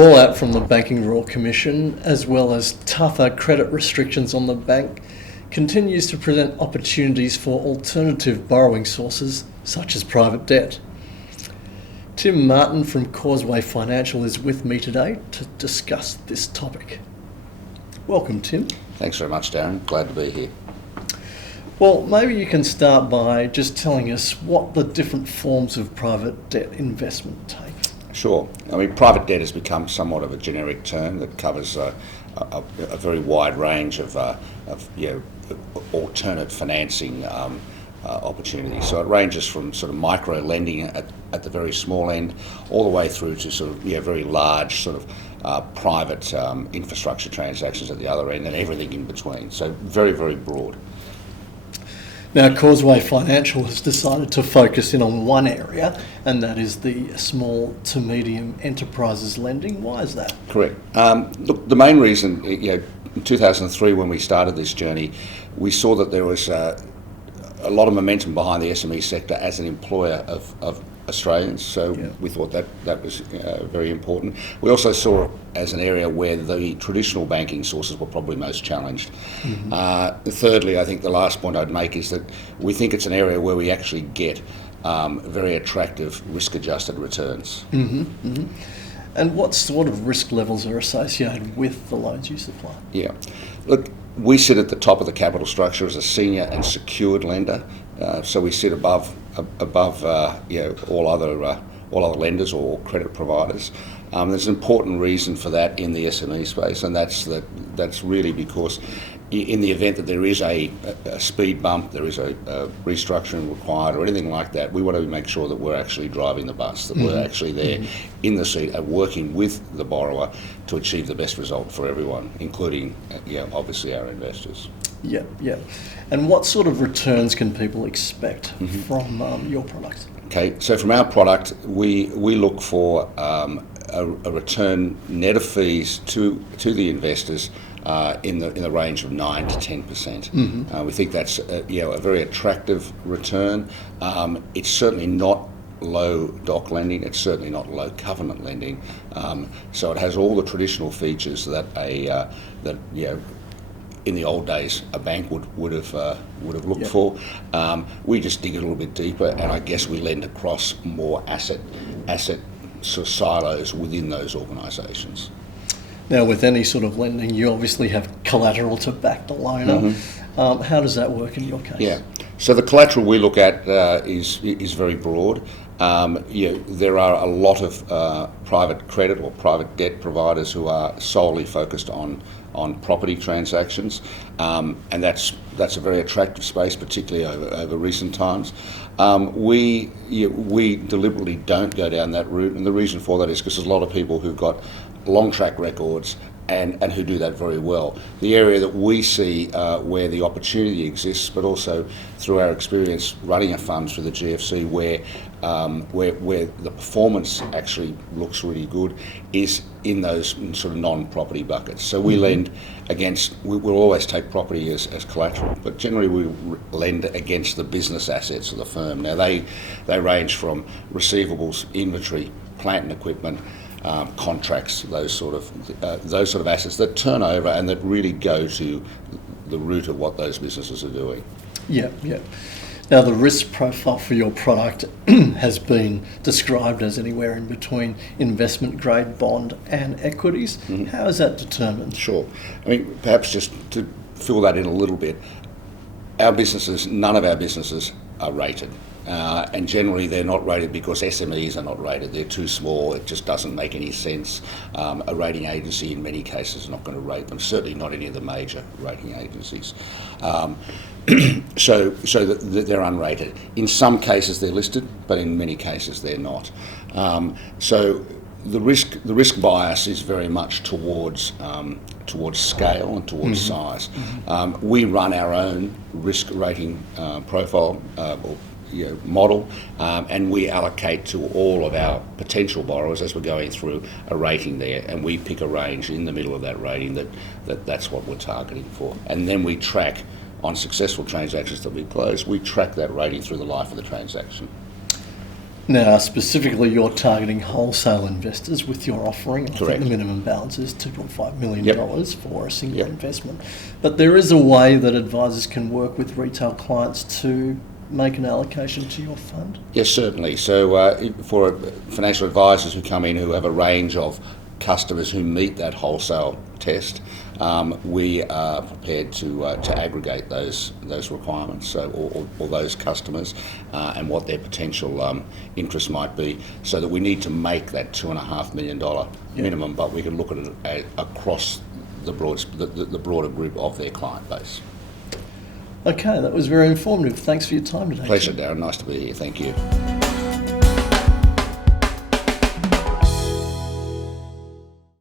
fallout from the Banking Royal Commission, as well as tougher credit restrictions on the bank, continues to present opportunities for alternative borrowing sources, such as private debt. Tim Martin from Causeway Financial is with me today to discuss this topic. Welcome, Tim. Thanks very much, Darren. Glad to be here. Well, maybe you can start by just telling us what the different forms of private debt investment take. Sure. I mean, private debt has become somewhat of a generic term that covers a very wide range of alternate financing opportunities. So it ranges from sort of micro lending at the very small end, all the way through to sort of very large sort of private infrastructure transactions at the other end, and everything in between. So very, very broad. Now, Causeway Financial has decided to focus in on one area, and that is the small to medium enterprises lending. Why is that? Correct. Look, the main reason, in 2003 when we started this journey, we saw that there was a lot of momentum behind the SME sector as an employer of Australians, so we thought that was very important. We also saw it as an area where the traditional banking sources were probably most challenged. Mm-hmm. Thirdly, I think the last point I'd make is that we think it's an area where we actually get very attractive risk-adjusted returns. Mm-hmm. Mm-hmm. And what sort of risk levels are associated with the loans you supply? Yeah, look, we sit at the top of the capital structure as a senior and secured lender, so we sit above all other lenders or credit providers. There's an important reason for that in the SME space, and that's really because in the event that there is a speed bump, there is a restructuring required or anything like that, we want to make sure that we're actually driving the bus, that we're actually there in the seat and working with the borrower to achieve the best result for everyone, including obviously our investors. Yeah. And what sort of returns can people expect from your product? Okay, so from our product, we look for a return net of fees to the investors in the range of 9 to 10%. We think that's a very attractive return. It's certainly not low doc lending. It's certainly not low covenant lending. So it has all the traditional features that in the old days a bank would have looked for. We just dig a little bit deeper, and I guess we lend across more asset sort of silos within those organisations. Now, with any sort of lending, you obviously have collateral to back the loaner. How does that work in your case? Yeah, so the collateral we look at is very broad. There are a lot of private credit or private debt providers who are solely focused on property transactions, and that's a very attractive space, particularly over recent times. We deliberately don't go down that route, and the reason for that is because there's a lot of people who've got long track records and who do that very well. The area that we see where the opportunity exists, but also through our experience running a fund through the GFC where the performance actually looks really good, is in those sort of non-property buckets. So we lend against, we'll always take property as collateral, but generally we lend against the business assets of the firm. Now they range from receivables, inventory, plant and equipment, contracts, those sort of assets that turn over and that really go to the root of what those businesses are doing. Yeah. Now, the risk profile for your product has been described as anywhere in between investment grade bond and equities. How is that determined? Sure. I mean, perhaps just to fill that in a little bit, none of our businesses are rated. And generally they're not rated because SMEs are not rated. They're too small. It just doesn't make any sense. A rating agency in many cases is not going to rate them, certainly not any of the major rating agencies. So they're unrated. In some cases they're listed, but in many cases they're not. So the risk bias is very much towards scale and towards size. We run our own risk rating profile model, and we allocate to all of our potential borrowers as we're going through a rating there, and we pick a range in the middle of that rating that's what we're targeting for, and then we track on successful transactions that we close. We track that rating through the life of the transaction. Now, specifically, you're targeting wholesale investors with your offering. I Correct. think the minimum balance is $2.5 million Yep. for a single Yep. investment. But there is a way that advisors can work with retail clients to make an allocation to your fund. Yes, certainly. So for financial advisors who come in who have a range of customers who meet that wholesale test, we are prepared to aggregate those requirements, so or those customers, and what their potential interest might be, so that we need to make that $2.5 million minimum, but we can look at it across the broader group of their client base. Okay, that was very informative. Thanks for your time today. Pleasure, Darren. Nice to be here. Thank you.